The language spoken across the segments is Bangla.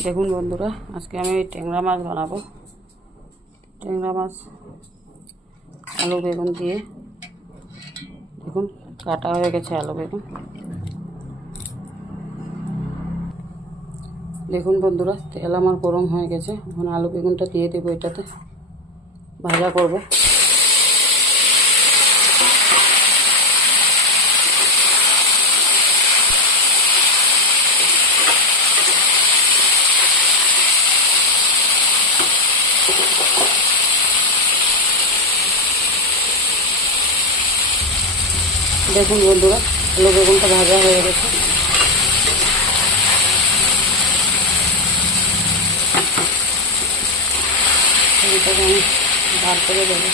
দেখুন বন্ধুরা, আজকে আমি ট্যাংরা মাছ বানাবো। ট্যাংরা মাছ আলু বেগুন দিয়ে, দেখুন কাটা হয়ে গেছে আলু বেগুন। দেখুন বন্ধুরা, তেল আমার গরম হয়ে গেছে। এখন আলু বেগুনটা দিয়ে দেবো, এটাতে ভাজা করব। দেখুন বন্ধুরা, আলু বেগুনটা ভাজা হয়ে গেছে। এটাকে আমি বার করে দেবো।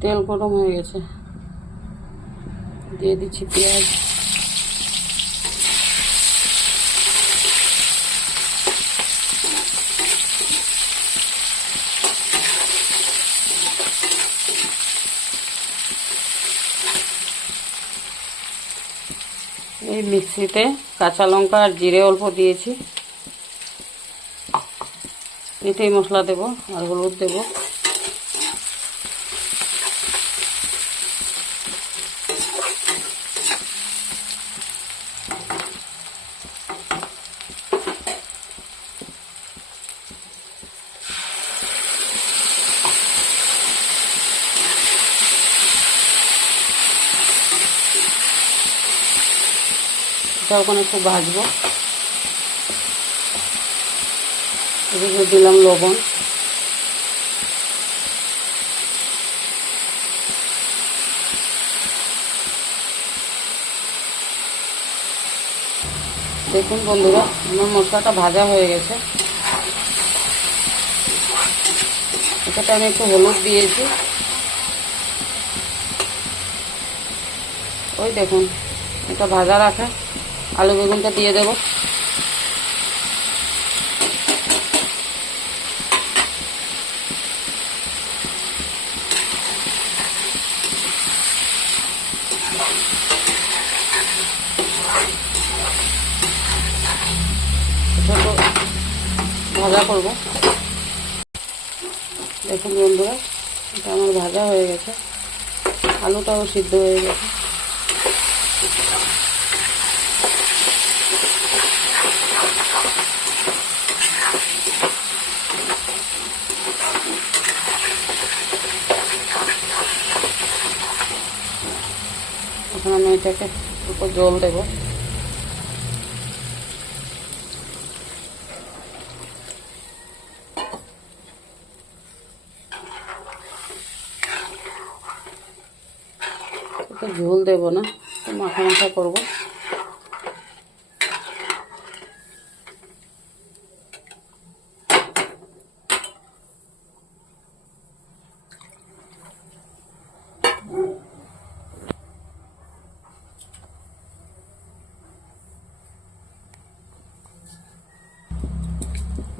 তেল গরম হয়ে গেছে, দিয়ে দিচ্ছি পেঁয়াজ। এই মিক্সিতে কাঁচা লঙ্কা আর জিরে অল্প দিয়েছি, এতেই মশলা দেব আর হলুদ দেব। ওখানে একটু ভাজবো। এদিকে দিলাম লবণ, দেখুন বন্ধুরা, আমার মশলাটা ভাজা হয়ে গেছে। এটাতে আমি একটু হলুদ দিয়েছি। ওই দেখুন, এটা ভাজা রাখা আলু বেগুনটা দিয়ে দেব। এটা তো ভাজা করব। দেখুন বন্ধুরা, এটা আমার ভাজা হয়ে গেছে, আলুটাও সিদ্ধ হয়ে গেছে। এখন আমি এটাকে একটু জল দেব। ঝোল দেব না, মাখা মাখা করব।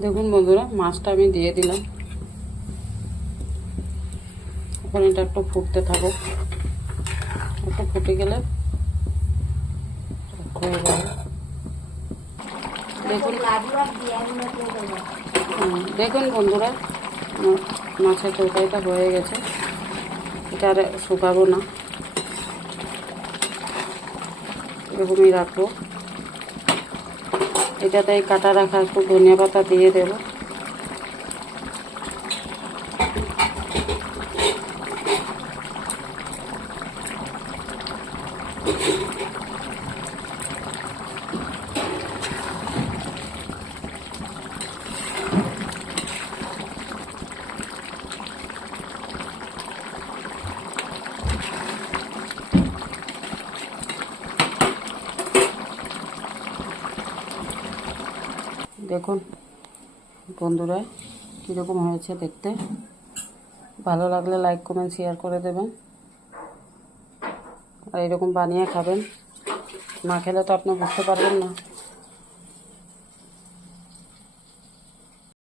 দেখুন বন্ধুরা, মাছটা আমি দিয়ে দিলাম। এখন এটা একটু ফুটতে থাকুক, একটু ফুটে গেলে হয়ে যাবে। দেখুন বন্ধুরা, মাছের তরকারিটা হয়ে গেছে। এটা আর শুকাবো না, এরকমই রাখবো। এটাতে কাটা রাখা একটু ধনিয়া পাতা দিয়ে দেব। দেখুন বন্ধুরা, কীরকম হয়েছে দেখতে। ভালো লাগলে লাইক কমেন্ট শেয়ার করে দেবেন, আর এরকম বানিয়ে খাবেন। না খেলে তো আপনি বুঝতে পারবেন না।